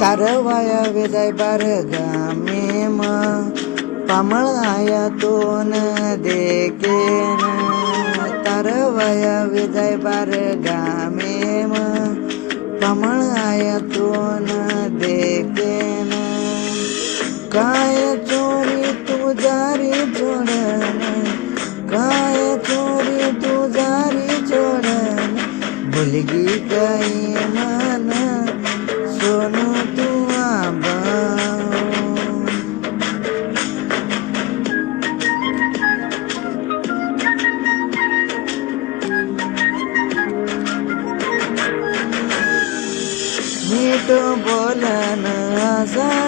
तारवाया विजय बार गामे म पामळाया तोन देकेन तारवाया विजय बार गामे म पामळाया तोन देकेन काय चोरी तू जारी जोडन काय चोरी तू जारी जोडन भुलगी काही मन सोनू तू आबा नीट बोलन असा